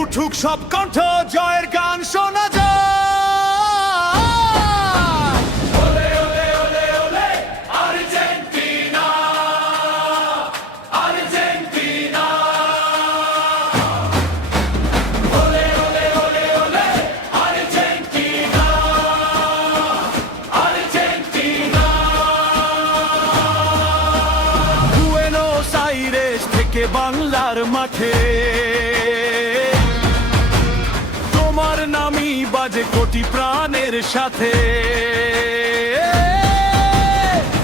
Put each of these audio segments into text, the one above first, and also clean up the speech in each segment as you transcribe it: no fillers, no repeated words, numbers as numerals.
উঠুক সব কণ্ঠ, জয়ের গান শোনা যায়। ওলে ওলে ওলে ওলে আর্জেন্টিনা, আর্জেন্টিনা। ওলে ওলে ওলে ওলে আর্জেন্টিনা, আর্জেন্টিনা। বুয়েনোস আইরেস থেকে বাংলার মাঠে তোমার নামই বাজে কোটি প্রাণের সাথে।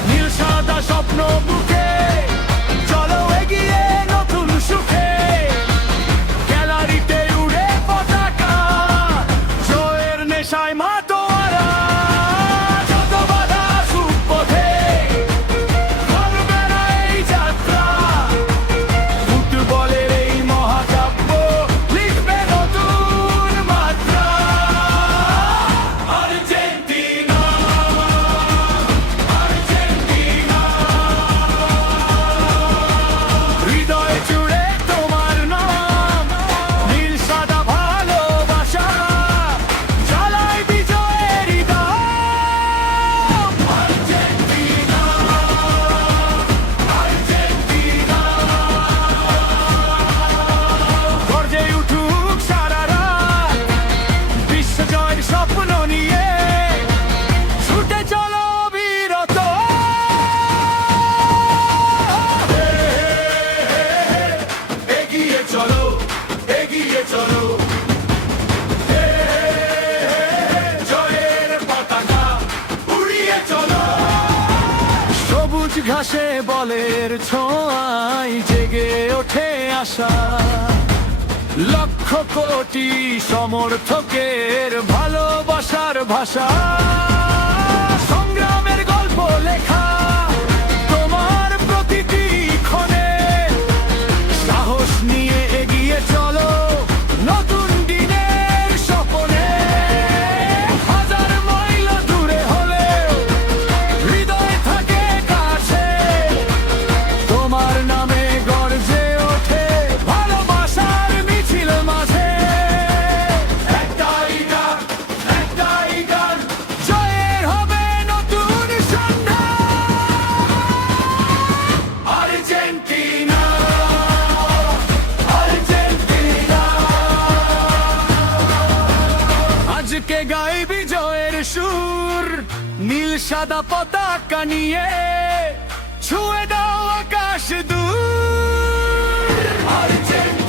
নীল সাদা স্বপ্ন বুকে চলো এগিয়ে নতুন সুখে। গ্যালারিতে উড়ে পতাকা, জয়ের নেশায় মাতোয়ারা। যত বাধা আসুক পথে, থামবে না এই যাত্রা। ফুটবলের এই মহাকাব্য লিখবে নতুন মাত্রা। Argentina, Argentina. হৃদয় জুড়ে তোমার নাম, নীল সাদা ভালোবাসা জ্বালায় বিজয়ের দাম। Argentina, Argentina. গর্জে উঠুক সারা রাত, বিশ্বজয়ের স্বপ্ন নিয়ে ছুটে চলো বিরত। এগিয়ে চলো, এগিয়ে চলো। জয়ের পতাকা উড়িয়ে চলো। সবুজ ঘাসে বলের ছোঁয়ায় জেগে ওঠে আশা। লক্ষ কোটি সমর্থকের ভালোবাসার ভাষা। সংগ্রামের গল্প লেখা তোমার প্রতিটি ক্ষণে। সাহস নিয়ে এগিয়ে চলো নতুন দিনের স্বপ্নে। হাজার মাইল দূরে হলেও হৃদয় থাকে কাছে। তোমার নামে গর্জে ওঠে ভালোবাসার মিছিল মাঝে। একটাই গান, একটাই গান, জয়ের হবে নতুন সন্ধ্যা। Argentina, Argentina. আজকে গাই বিজয়ের সুর, নীল সাদা পতাকা নিয়ে ছুঁয়ে দাও আকাশ দূর। আর্জেন্টিনা।